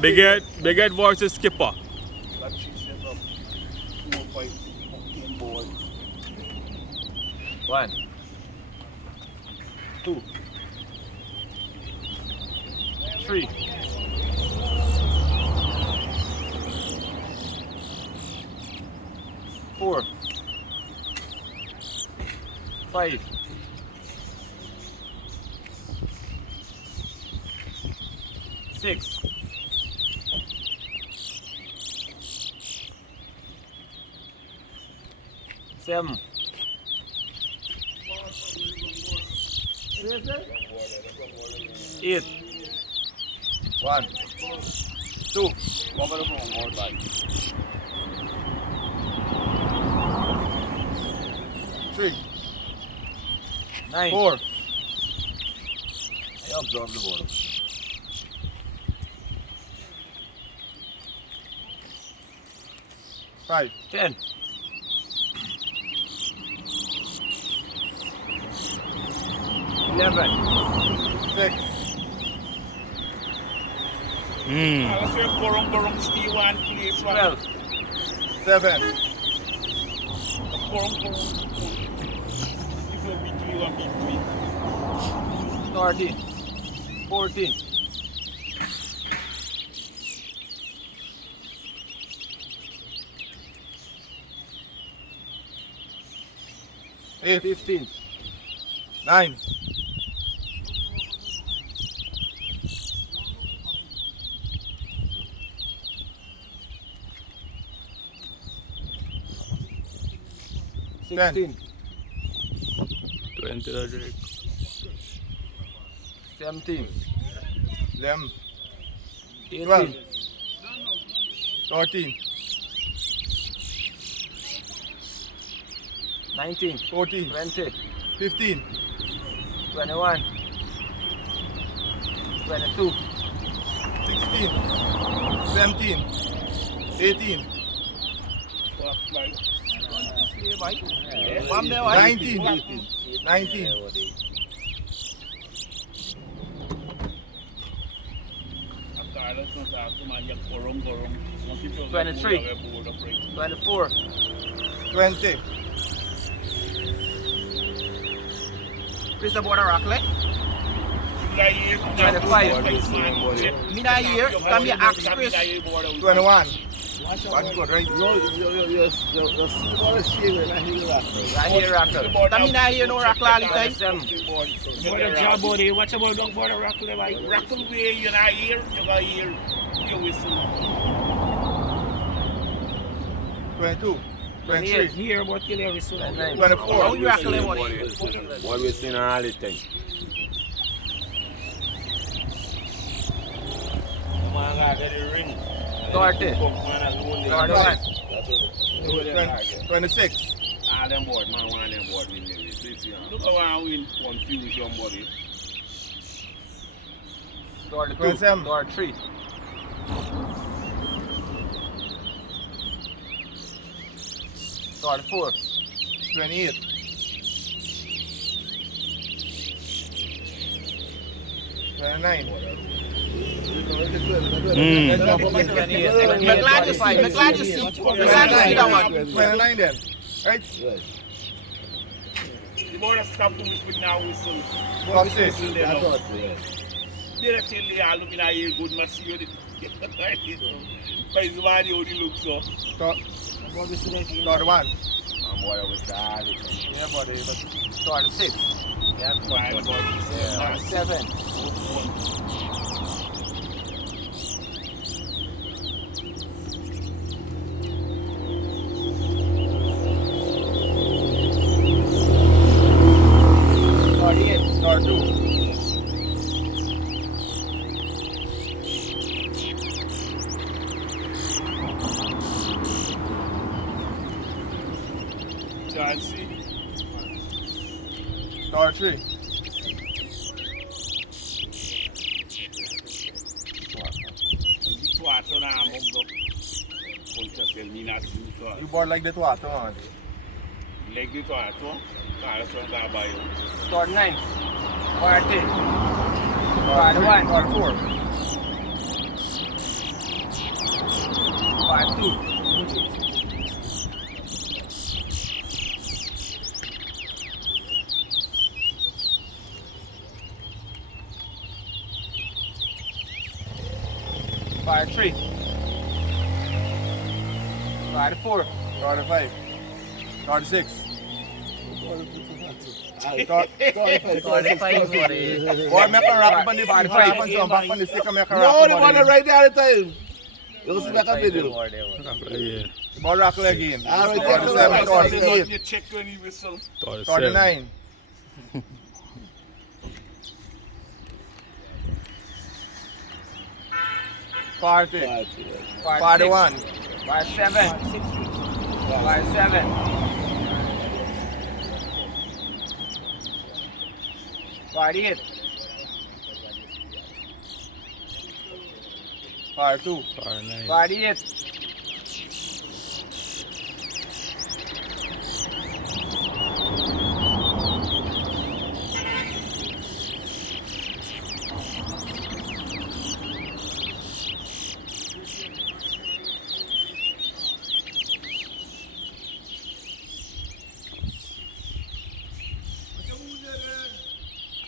Big Head versus Skipper. That she set up 4 5 fucking ball. 1, 2, 3, 4, 5, 6, 7, 8, 1, 2, What about the phone more like? 3, 9, 4. I observe the ball. 5, 10. 11, 6, Let's say Corong Steve one place. 12, 7, Corong. If you beat 3, 1 beat 3. 13, 14, 15, 9, 16, 20 na Drake. 17, 11, 18, 13, 19, 14, 20, 15, 21, 22, 16, 17, 18, What like? 19, 19, Let's not talk to my Corong. 23, 24, 20, Chris the border rock leg. 25. Me not here, come here, ask Chris. 21. One good, right? Right here, rock. Come me not here, no rock all the time. Border job body, what about the border rock like? Rockle way, you're not here, you got here. You whistle. 22, 23, Here, but you never whistle. 24. How you rock leg, What we seen all the time. Man, I get the ring. 30, 31, 26, All them board, man, one of them board win this year. Look how I win confuse somebody. 32, 27. 33, 34, 28, 29. I'm glad you see, I'm glad you see that one. 29 then. Right? The border stop to with now whistle. What's this? They're telling you, I'm looking at you good, must see you. But it's why you only look so. 31. I'm boy with that. Yeah, buddy, but 36, Yeah, but 7, 48, 32. Chancy. 33. Twat on arm of the You board like the water, man. leg the twat, Carlos on Gabayo. 39, 40, 41, 44, Part 2. Part 3. Part 4. 35. 36. 45 buddy. Boy, make a rock up on the Part feet, five. hop and jump back on the stick and make a rock No, up the on one the- right there all the time. You see back a video. Board there, boy. The ball rockle again. All right, 37, 38, You check when you whistle. 39. 40. Part 41. 6. Part 7. Part 7. Part 8. Part 2. Part 8.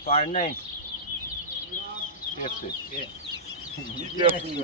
Part 9. 50. Yeah. Careful.